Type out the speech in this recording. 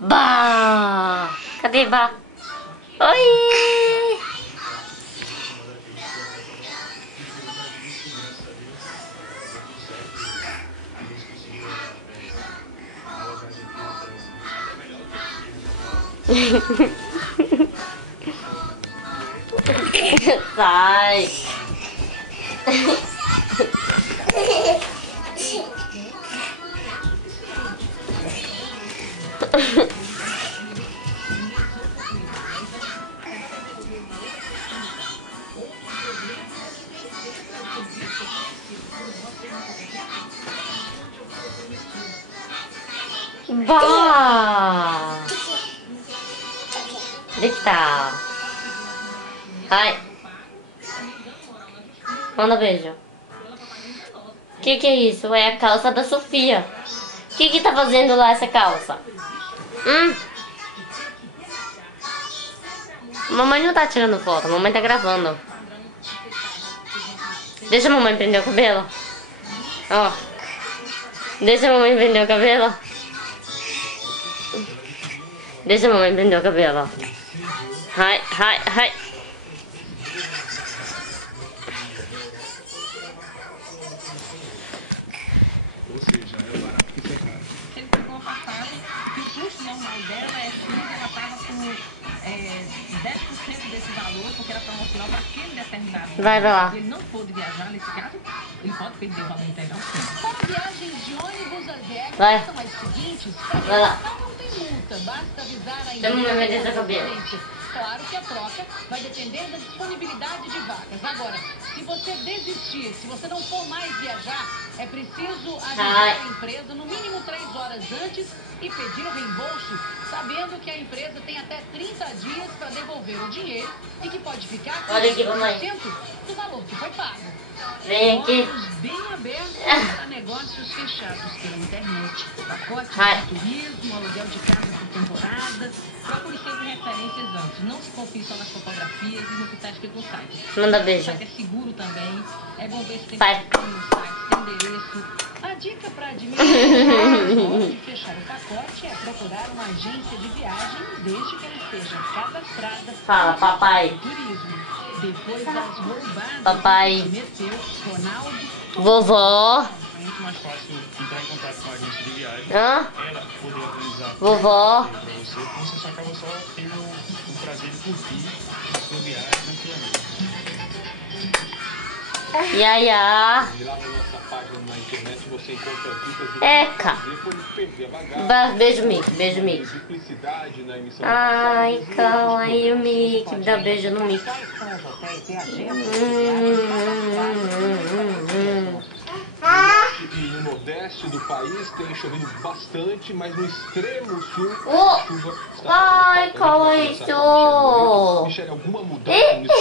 Bah! Cadê Bah? Oi! Sai! Bah! できた。はいmanda beijo. Que é isso? É a calça da Sofia. Que tá fazendo lá essa calça? Mamãe não tá tirando foto, a mamãe tá gravando. Deixa a mamãe prender o cabelo. Ó. Deixa a mamãe prender o cabelo. Deixa a mamãe prender o cabelo. Hai, hai, hai. Ou seja, é barato que foi caro. Ele pegou a passagem, que o custo normal dela é 5, ela estava com 10% desse valor, porque era promocional para aquele determinado. Vai lá. Ele não pôde viajar nesse caso, ele pode perder o valor integral. Para viagens de ônibus, as regras Vai. são as seguintes. Vai lá. Não tem multa, basta avisar a Chama empresa. minha mãe dessa cabelo. Claro que a troca vai depender da disponibilidade de vagas. Agora, se você desistir, se você não for mais viajar, é preciso avisar a empresa no mínimo 3 horas antes e pedir o reembolso, sabendo que a empresa tem até 30 dias para devolver o dinheiro e que pode ficar com Olha aqui, mamãe. 100% do valor que foi pago. Vem aqui. Olhos bem abertos para negócios fechados pela internet. Pacote Vai. de turismo, aluguel de casa por temporada. Procure sempre referências antes. Não se confie só nas fotografias e no que está escrito no site. Manda beijo. O site é seguro também. É bom ver se tem Vai. cartão no site, tem endereço. A dica para administrar de fechar o pacote é procurar uma agência de viagem desde que ela esteja cadastrada Fala, no papai. turismo. Depois das roubadas, Papai. se meteu, Ronaldo. Vovó. É muito mais fácil entrar em contato com a agência de viagem. Hã? Ela poder organizar Vovó. pra você, então você só acaba só tendo o prazer de curtir a sua viagem tranquilamente. Yaya. Lá na nossa página na internet você encontra dicas de Eca. como fazer quando perder a bagagem. Beijo, Mickey. Beijo, Mickey. Simplicidade na emissão Ai, calma aí, o Mickey. Me dá beijo no Mickey. E no nordeste do país tem chovido bastante, mas no extremo sul Oh! a chuva está Ai, calma aí, Michele, alguma mudança nisso?